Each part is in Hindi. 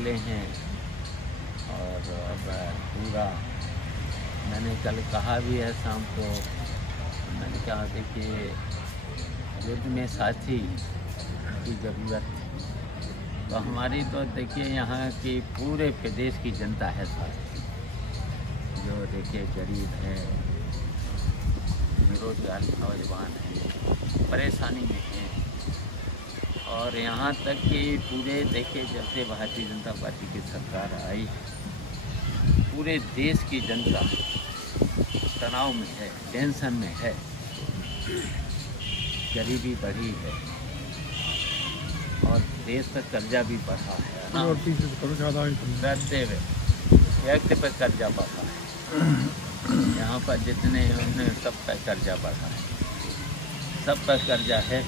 निकले हैं। और अब पूरा मैंने कल कहा भी है शाम को, मैंने कहा देखिए युद्ध में साथी की ज़रूरत है। तो हमारी तो देखिए यहाँ की पूरे प्रदेश की जनता है साथी, जो देखिए गरीब है, बेरोजगार नौजवान है, परेशानी में है। और यहाँ तक कि पूरे देखिए जब से भारतीय जनता पार्टी की सरकार आई, पूरे देश की जनता तनाव में है, टेंशन में है, गरीबी बढ़ी है और देश का कर्जा भी बढ़ा है ना, व्यक्ति पर कर्जा बढ़ा है। यहाँ पर जितने उन्होंने सब पर कर्जा बढ़ा है, सब पर कर्जा है।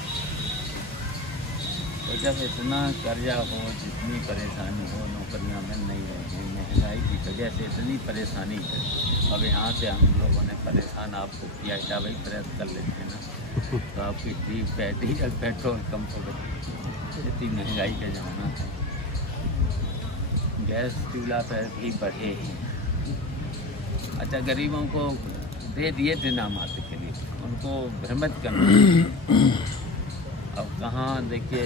तो जब इतना कर्जा हो, जितनी परेशानी हो, नौकरियां मिल नहीं रही, महंगाई की वजह से इतनी परेशानी है। अब यहाँ से हम लोगों ने परेशान आपको किया, क्या भाई प्रयास कर लेते हैं ना, तो आपकी डीजल पेट्रोल कम हो गई, इतनी महंगाई का ज़माना है। गैस चूल्हा पर भी बढ़े हैं। अच्छा, गरीबों को दे दिए थे नामात्र के लिए, उनको भ्रमित करना। अब कहाँ देखिए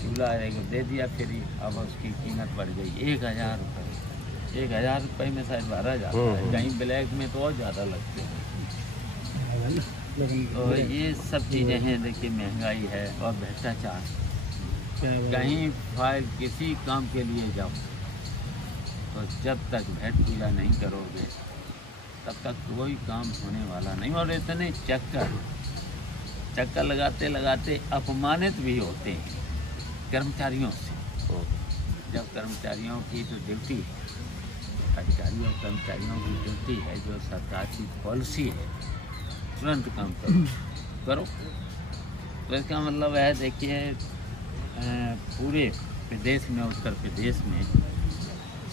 चूल्हा दे दिया फ्री, अब उसकी कीमत बढ़ गई 1000 रुपये। 1000 रुपये में शायद 12 जाता है, कहीं ब्लैक में तो और ज़्यादा लगते हैं। तो ये सब चीज़ें हैं, देखिए महंगाई है और भ्रष्टाचार। कहीं फाइल किसी काम के लिए जाओ तो जब तक भेंट पूजा नहीं करोगे तब तक कोई काम होने वाला नहीं। और इतने चक्कर लगाते लगाते अपमानित भी होते हैं कर्मचारियों से। जब कर्मचारियों की जो ड्यूटी है, अधिकारियों और कर्मचारियों की ड्यूटी है, जो सरकार की पॉलिसी है, तुरंत काम करो। तो इसका मतलब है देखिए पूरे प्रदेश में, उत्तर प्रदेश में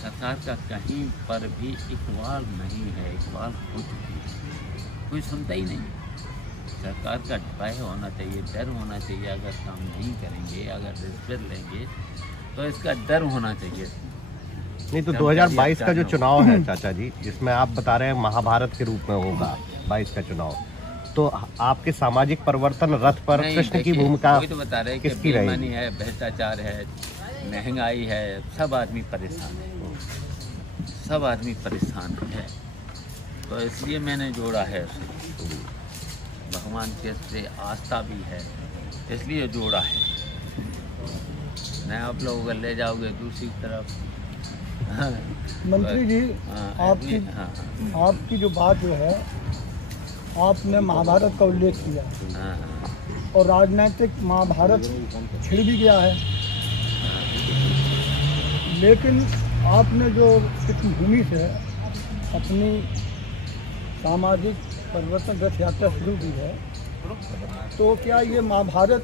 सरकार का कहीं पर भी इकबाल नहीं है, इकबाल हो चुकी है, कोई सुनता ही नहीं। सरकार का भय होना चाहिए, डर होना चाहिए। अगर काम नहीं करेंगे, अगर रिश्वत लेंगे तो इसका डर होना चाहिए। नहीं तो 2022 का जो चुनाव है चाचा जी, जिसमें आप बता रहे हैं महाभारत के रूप में होगा 22 का चुनाव, तो आपके सामाजिक परिवर्तन रथ पर कृष्ण की भूमिका तो बता रहे किसकी रहेगी? है, भ्रष्टाचार है, महंगाई है, सब आदमी परेशान है, सब आदमी परेशान है। तो इसलिए मैंने जोड़ा है उसे, भगवान के से आस्था भी है, इसलिए जोड़ा है। नहीं आप लोग अगर ले जाओगे दूसरी तरफ। मंत्री जी, आपकी जो बात जो है, आपने महाभारत का उल्लेख किया और राजनीतिक महाभारत छिड़ भी गया है, लेकिन आपने जो इस भूमि से अपनी सामाजिक परिवर्तन रथ यात्रा शुरू की है, तो क्या ये महाभारत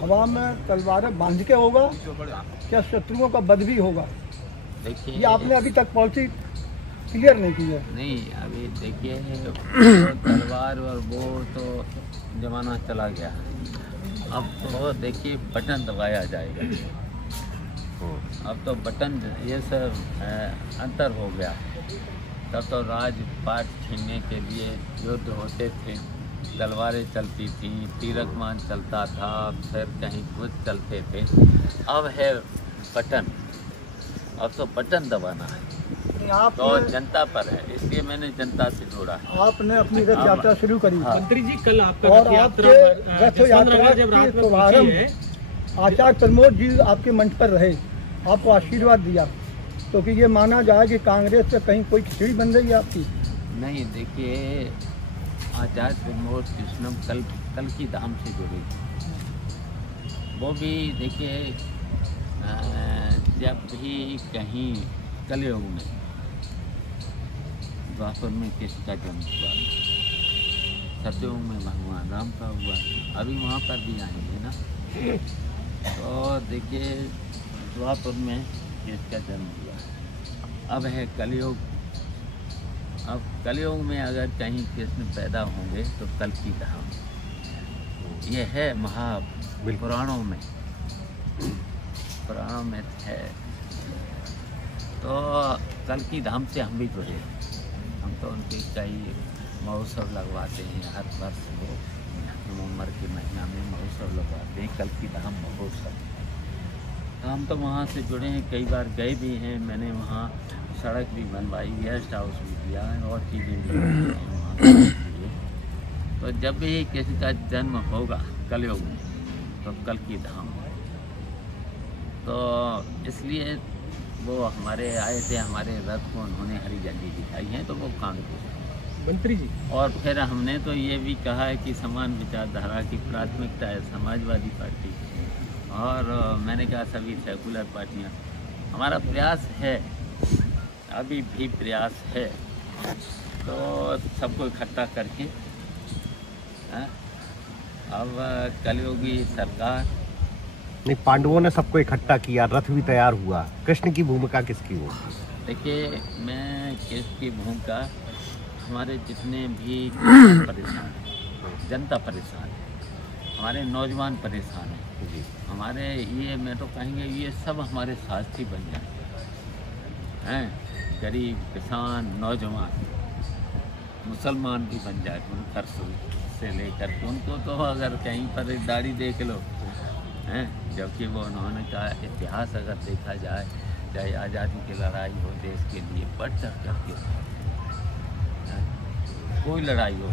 हवा में तलवारें बांध के होगा, क्या शत्रुओं का वध भी होगा? देखिए, ये आपने अभी तक पॉलिसी क्लियर नहीं की है। नहीं, अभी देखिए तलवार और वो तो जमाना चला गया। अब तो देखिए बटन दबाया जाएगा, अब तो बटन, ये सब अंतर हो गया। तब तो राजपाट छीनने के लिए युद्ध होते थे, तलवारें चलती थी, तीरकमान चलता था, फिर कहीं कुछ चलते थे। अब है बटन, अब तो बटन दबाना है, तो जनता पर है, इसलिए मैंने जनता से जोड़ा है। आपने अपनी रथ यात्रा शुरू करी। मंत्री जी, कल आपका और आपके रथ यात्रा की शुभारंभ आचार्य प्रमोद जी आपके मंच पर रहे, आपको आशीर्वाद दिया, तो कि ये माना जाए कि कांग्रेस से कहीं कोई खिचड़ी बन रही है आपकी? नहीं, देखिए आचार्य प्रमोद कृष्णम कल की धाम से जुड़े, वो भी देखिए जब भी कहीं कलयुग में, द्वापर में किसका जन्म हुआ, सतयुग में भगवान राम का हुआ, अभी वहाँ पर भी आएंगे ना। तो देखिए द्वापर में किसका जन्म हुआ, अब है कलयुग। अब कलयुग में अगर कहीं कृष्ण पैदा होंगे तो कल की धाम, ये है महापुराणों में है। तो कल की धाम से हम भी जुड़े हैं। हम तो उनके कई महोत्सव लगवाते हैं हर वर्ष, वो नवंबर के महीना में महोत्सव लगवाते हैं, कल की धाम महोत्सव। तो हम तो वहाँ से जुड़े हैं, कई बार गए भी हैं। मैंने वहाँ सड़क भी बनवाई, गेस्ट हाउस भी किया है और चीज़ें भी वहाँ के लिए। तो जब भी किसी का जन्म होगा कलयुग में तो कल की धाम, तो इसलिए वो हमारे आए थे, हमारे रथ को उन्होंने हरी झंडी दिखाई है, तो वो कांग्रेस मंत्री जी। और फिर हमने तो ये भी कहा है कि समान विचारधारा की प्राथमिकता है समाजवादी पार्टी, और मैंने कहा सभी सेकुलर पार्टियां। हमारा प्रयास है, अभी भी प्रयास है, तो सबको इकट्ठा करके अब कलयुगी सरकार। नहीं, पांडवों ने सबको इकट्ठा किया, रथ भी तैयार हुआ, कृष्ण की भूमिका किसकी होगी? देखिए, मैं कृष्ण की भूमिका, हमारे जितने भी परेशान हैं, जनता परेशान है, हमारे नौजवान परेशान हैं जी, हमारे ये मैं तो कहेंगे ये सब हमारे साथी बन जाए हैं, गरीब, किसान, नौजवान, मुसलमान भी बन जाए, मुनकर से लेकर के उनको तो अगर कहीं पर दाढ़ी देख लो हैं, जबकि वो उन्होंने कहा इतिहास अगर देखा जाए, चाहे आज़ादी की लड़ाई हो देश के लिए बढ़ चढ़ करके, कोई लड़ाई हो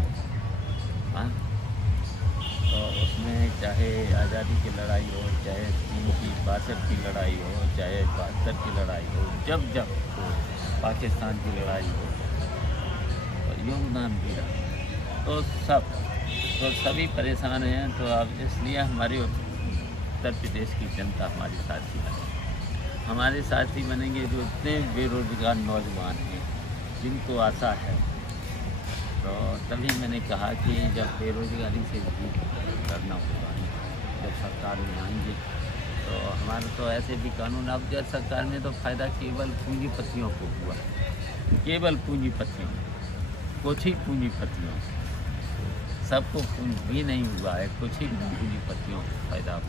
हाँ, तो उसमें चाहे आज़ादी की लड़ाई हो, चाहे 362 की लड़ाई हो, चाहे 72 की लड़ाई हो, जब जब पाकिस्तान की लड़ाई हो तो योगदान भी रहा, तो सभी परेशान हैं। तो अब इसलिए हमारे उत्तर प्रदेश की जनता हमारे साथी बने, हमारे साथी बनेंगे जो इतने बेरोजगार नौजवान हैं जिनको आशा है। तो तभी मैंने कहा कि जब बेरोजगारी से भी करना होगा, जब सरकार में आएंगे तो हमारे तो ऐसे भी कानून, अब जब सरकार में तो फ़ायदा केवल पूंजीपतियों को हुआ, केवल पूंजीपतियों, कुछ ही पूंजीपतियों, सबको भी नहीं हुआ है, कुछ ही पूंजीपतियों को फ़ायदा हुआ।